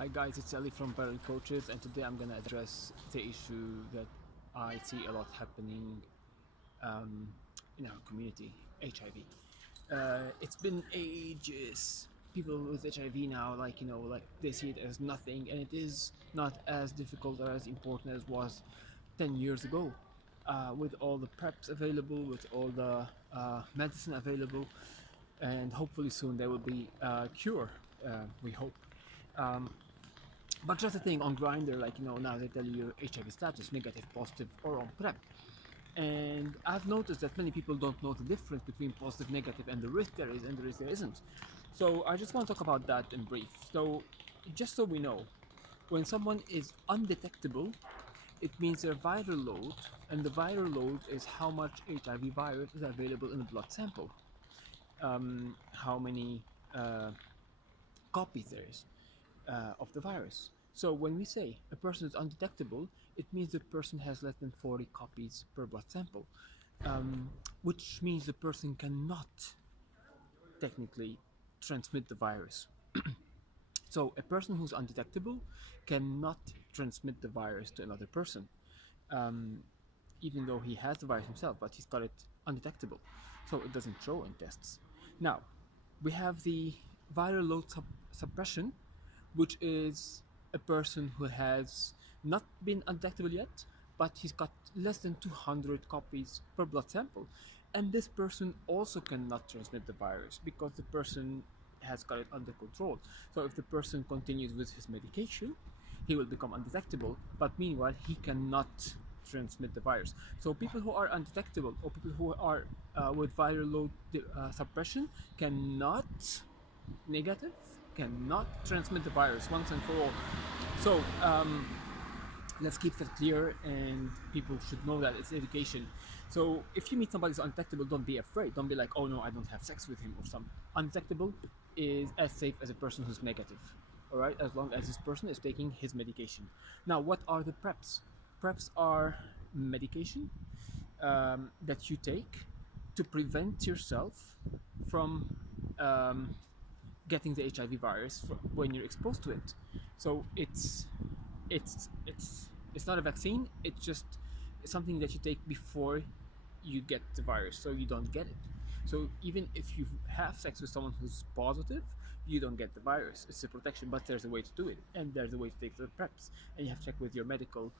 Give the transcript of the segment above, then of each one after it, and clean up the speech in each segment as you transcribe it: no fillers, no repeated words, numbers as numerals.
Hi guys, it's Ali from Parallel Coaches, and today I'm gonna address the issue that I see a lot happening um, in our community: HIV. It's been ages. People with HIV now, like they see it as nothing, and it is not as difficult or as important as it was 10 years ago. With all the preps available, with all the medicine available, and hopefully soon there will be a cure. We hope. Um, but just a thing on Grinder, now they tell you your HIV status, negative, positive, or on PrEP. And I've noticed that many people don't know the difference between positive, negative, and the risk there is and the risk there isn't. So I just want to talk about that in brief. So, just so we know, when someone is undetectable, it means their viral load, and the viral load is how much HIV virus is available in a blood sample. How many copies there is of the virus. So when we say a person is undetectable, it means the person has less than 40 copies per blood sample, which means the person cannot technically transmit the virus. So a person who's undetectable cannot transmit the virus to another person, um, even though he has the virus himself, but he's got it undetectable, so it doesn't show in tests. Now, we have the viral load suppression, which is a person who has not been undetectable yet, but he's got less than 200 copies per blood sample. And this person also cannot transmit the virus because the person has got it under control. So if the person continues with his medication, he will become undetectable, but meanwhile, he cannot transmit the virus. So people who are undetectable or people who are with viral load suppression cannot negative cannot transmit the virus once and for all. So let's keep that clear, and people should know that it's education. So if you meet somebody who's undetectable, don't be afraid. Don't be like, oh no, I don't have sex with him or something. Undetectable is as safe as a person who's negative. All right, as long as this person is taking his medication. Now, what are the preps? Preps are medication that you take to prevent yourself from getting the HIV virus when you're exposed to it. So it's not a vaccine. It's just something that you take before you get the virus, so you don't get it. So even if you have sex with someone who's positive, you don't get the virus. It's a protection, but there's a way to do it, and there's a way to take the preps, and you have to check with your medical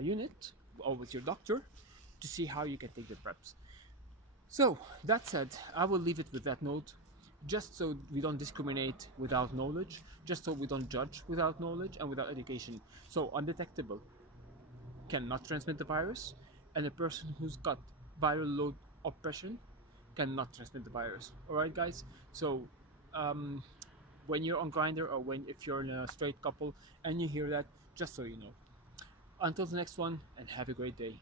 unit or with your doctor to see how you can take the preps. So that said, I will leave it with that note, just so we don't discriminate without knowledge, just so we don't judge without knowledge and without education. So undetectable cannot transmit the virus, and a person who's got viral load oppression cannot transmit the virus. All right, guys. So um, when you're on Grinder, or if you're in a straight couple and you hear that, just so you know. Until the next one, and have a great day.